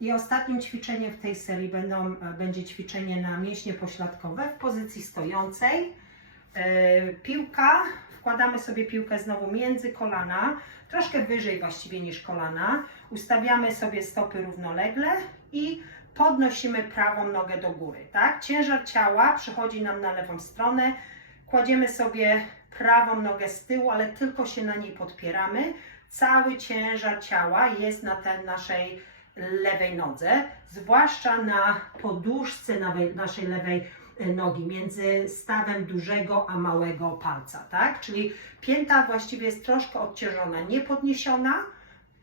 I ostatnim ćwiczeniem w tej serii będą, e, będzie ćwiczenie na mięśnie pośladkowe w pozycji stojącej. E, Piłka, wkładamy sobie piłkę znowu między kolana, troszkę wyżej właściwie niż kolana. Ustawiamy sobie stopy równolegle i podnosimy prawą nogę do góry, tak? Ciężar ciała przechodzi nam na lewą stronę, kładziemy sobie prawą nogę z tyłu, ale tylko się na niej podpieramy. Cały ciężar ciała jest na tej naszej lewej nodze, zwłaszcza na poduszce naszej lewej e, nogi, między stawem dużego a małego palca, tak? Czyli pięta właściwie jest troszkę odciążona, nie podniesiona,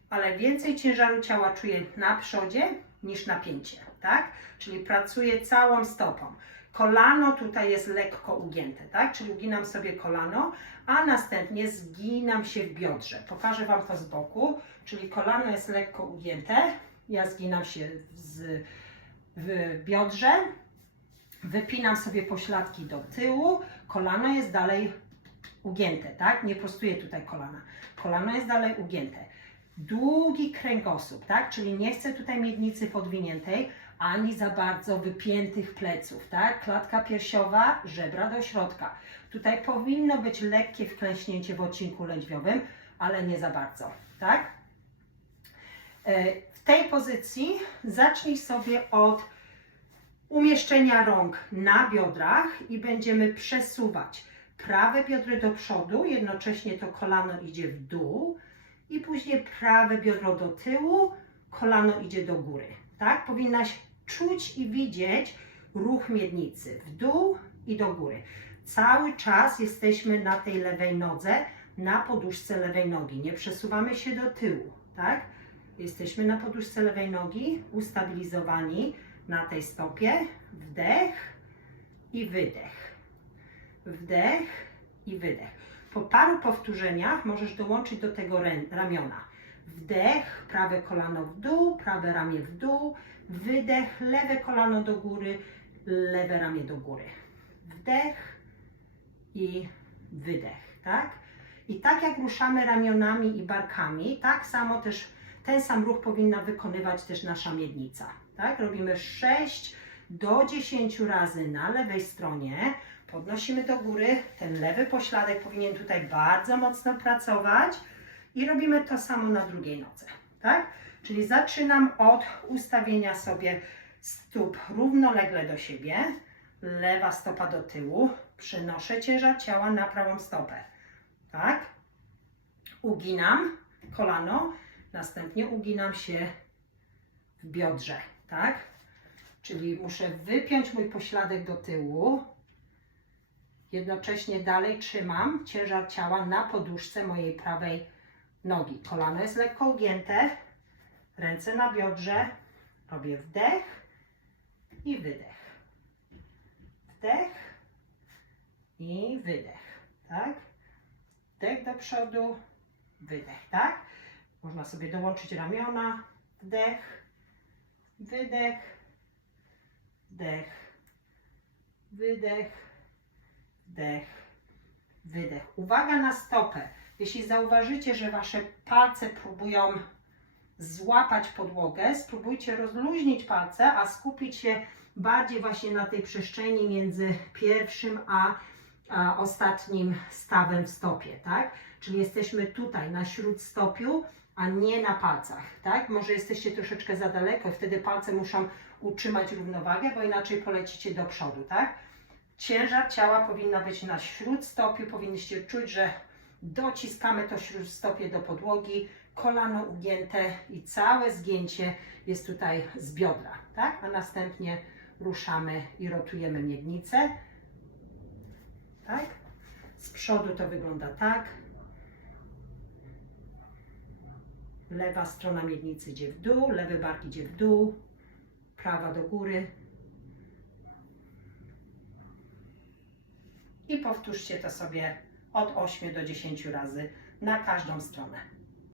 ale więcej ciężaru ciała czuję na przodzie niż na pięcie, tak? Czyli pracuję całą stopą. Kolano tutaj jest lekko ugięte, tak? Czyli uginam sobie kolano, a następnie zginam się w biodrze. Pokażę Wam to z boku, czyli kolano jest lekko ugięte, ja zginam się z, w biodrze, wypinam sobie pośladki do tyłu, kolano jest dalej ugięte, tak? Nie prostuję tutaj kolana. Kolano jest dalej ugięte. Długi kręgosłup, tak? Czyli nie chcę tutaj miednicy podwiniętej, ani za bardzo wypiętych pleców, tak? Klatka piersiowa, żebra do środka. Tutaj powinno być lekkie wklęśnięcie w odcinku lędźwiowym, ale nie za bardzo, tak? W tej pozycji zacznij sobie od umieszczenia rąk na biodrach i będziemy przesuwać prawe biodro do przodu, jednocześnie to kolano idzie w dół i później prawe biodro do tyłu, kolano idzie do góry. Tak? Powinnaś czuć i widzieć ruch miednicy w dół i do góry. Cały czas jesteśmy na tej lewej nodze, na poduszce lewej nogi. Nie przesuwamy się do tyłu, tak? Jesteśmy na poduszce lewej nogi, ustabilizowani na tej stopie. Wdech i wydech. Wdech i wydech. Po paru powtórzeniach możesz dołączyć do tego ramiona. Wdech, prawe kolano w dół, prawe ramię w dół, wydech, lewe kolano do góry, lewe ramię do góry. Wdech i wydech, tak? I tak jak ruszamy ramionami i barkami, tak samo też ten sam ruch powinna wykonywać też nasza miednica, tak? Robimy 6 do 10 razy na lewej stronie, podnosimy do góry, ten lewy pośladek powinien tutaj bardzo mocno pracować i robimy to samo na drugiej nodze, tak? Czyli zaczynam od ustawienia sobie stóp równolegle do siebie, lewa stopa do tyłu, przenoszę ciężar ciała na prawą stopę, tak? Uginam kolano, następnie uginam się w biodrze, tak? Czyli muszę wypiąć mój pośladek do tyłu, jednocześnie dalej trzymam ciężar ciała na poduszce mojej prawej nogi. Kolano jest lekko ugięte, ręce na biodrze, robię wdech i wydech. Wdech i wydech, tak? Wdech do przodu, wydech, tak? Można sobie dołączyć ramiona, wdech, wydech, wdech, wydech, wdech, wydech. Uwaga na stopę. Jeśli zauważycie, że wasze palce próbują złapać podłogę, spróbujcie rozluźnić palce, a skupić się bardziej właśnie na tej przestrzeni między pierwszym a, a ostatnim stawem w stopie, tak? Czyli jesteśmy tutaj na śródstopiu, a nie na palcach, tak? Może jesteście troszeczkę za daleko wtedy palce muszą utrzymać równowagę, bo inaczej polecicie do przodu, tak? Ciężar ciała powinna być na śródstopiu, powinniście czuć, że dociskamy to śródstopie do podłogi, kolano ugięte i całe zgięcie jest tutaj z biodra, tak? A następnie ruszamy i rotujemy miednicę, tak? Z przodu to wygląda tak. Lewa strona miednicy idzie w dół, lewy bark idzie w dół, prawa do góry. I powtórzcie to sobie od 8 do 10 razy na każdą stronę.